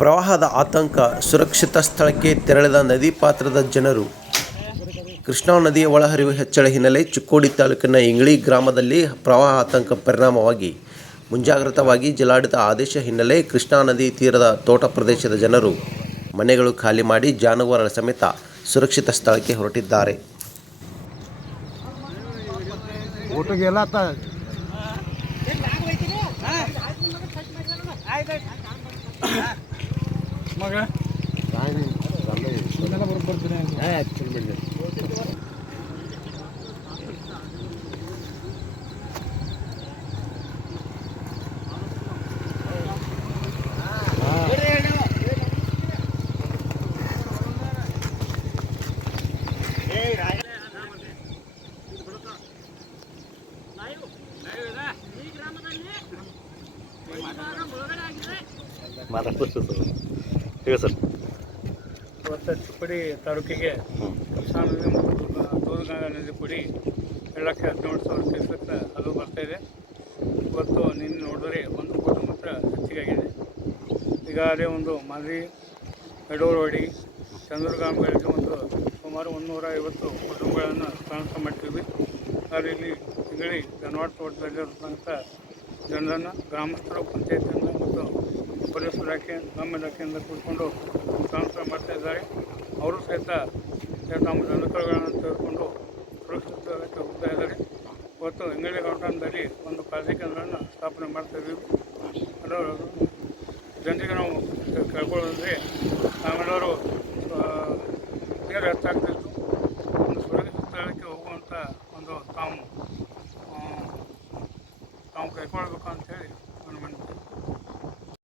ಪ್ರವಾಹದ ಆತಂಕ ಸುರಕ್ಷಿತ ಸ್ಥಳಕ್ಕೆ ತೆರಳಿದ ನದಿ ಪಾತ್ರದ ಜನರು. ಕೃಷ್ಣಾ ನದಿಯ ಒಳಹರಿವು ಹೆಚ್ಚಳ ಹಿನ್ನೆಲೆ ಚಿಕ್ಕೋಡಿ ತಾಲೂಕಿನ ಇಂಗ್ಳಿ ಗ್ರಾಮದಲ್ಲಿ ಪ್ರವಾಹ ಆತಂಕ ಪರಿಣಾಮವಾಗಿ ಮುಂಜಾಗ್ರತವಾಗಿ ಜಿಲ್ಲಾಡಳಿತ ಆದೇಶ ಹಿನ್ನೆಲೆ ಕೃಷ್ಣಾ ನದಿ ತೀರದ ತೋಟ ಪ್ರದೇಶದ ಜನರು ಮನೆಗಳು ಖಾಲಿ ಮಾಡಿ ಜಾನುವಾರುಗಳ ಸಮೇತ ಸುರಕ್ಷಿತ ಸ್ಥಳಕ್ಕೆ ಹೊರಟಿದ್ದಾರೆ. ಆಯ್ತು? मग काय नाही चाललंय कोणाला बरोबर नाही काय ಹೇಳಿ ಸರ್? ತಾಲೂಕಿಗೆ ದೂರಗಂಗಾ ನದಿ ಪುಡಿ ಎರಡು ಲಕ್ಷ ಹದಿನೇಳು ಸಾವಿರ ಕ್ಯೂಸೆಕ್ನ ಅದು ಇದೆ. ಇವತ್ತು ನಿನ್ನೆ ನೋಡಿದ್ರೆ ಒಂದು ಕೋಟಿ ಮಾತ್ರ ಹೆಚ್ಚಿಗಾಗಿದೆ ಈಗಾಗಲೇ ಒಂದು ಮಾದರಿ ಯಡೂರವಾಡಿ ಚಂದ್ರಗಾಂಬೆಗಳಿಗೆ ಒಂದು ಸುಮಾರು ಒಂದೂರ ಐವತ್ತು ಕುಟುಂಬಗಳನ್ನು ಪ್ರಾರಂಭ ಮಾಡ್ತೀವಿ ಅದರಲ್ಲಿ ತಿಂಗಳಿ ಧನವಾಡ ತೋಟದಲ್ಲಿರುವಂಥ ಜನರನ್ನು ಗ್ರಾಮಸ್ಥರು ಪಂಚಾಯತಿಯಿಂದ ಮತ್ತು ಪೊಲೀಸ್ ಇಲಾಖೆ ನಮ್ಮ ಇಲಾಖೆಯಿಂದ ಕೂತ್ಕೊಂಡು ಸ್ಥಳಾಂತರ ಮಾಡ್ತಾ ಇದ್ದಾರೆ. ಅವರು ಸಹಿತ ತಮ್ಮ ಜನಕರುಗಳನ್ನು ತೆಗೆದುಕೊಂಡು ಸುರಕ್ಷಿತ ಸ್ಥಳಕ್ಕೆ ಹೋಗ್ತಾ ಇದ್ದಾರೆ. ಇವತ್ತು ಇಂಗಳಿ ಗಾರ್ಡನ್ದಲ್ಲಿ ಒಂದು ಖಾಸಗಿ ಕೇಂದ್ರವನ್ನು ಸ್ಥಾಪನೆ ಮಾಡ್ತಾ ಇದ್ದೀವಿ. ಜನರಿಗೆ ನಾವು ಕೇಳ್ಕೊಳ್ಳೋದಂದರೆ ನಾವೆಲ್ಲರೂ ನೀರು ಹೆಚ್ಚಾಗ್ತಿತ್ತು ಬೆಳ್ಕೊಳ್ಬೇಕು ಅಂತೇಳಿ ನನ್ನ ಮನವಿ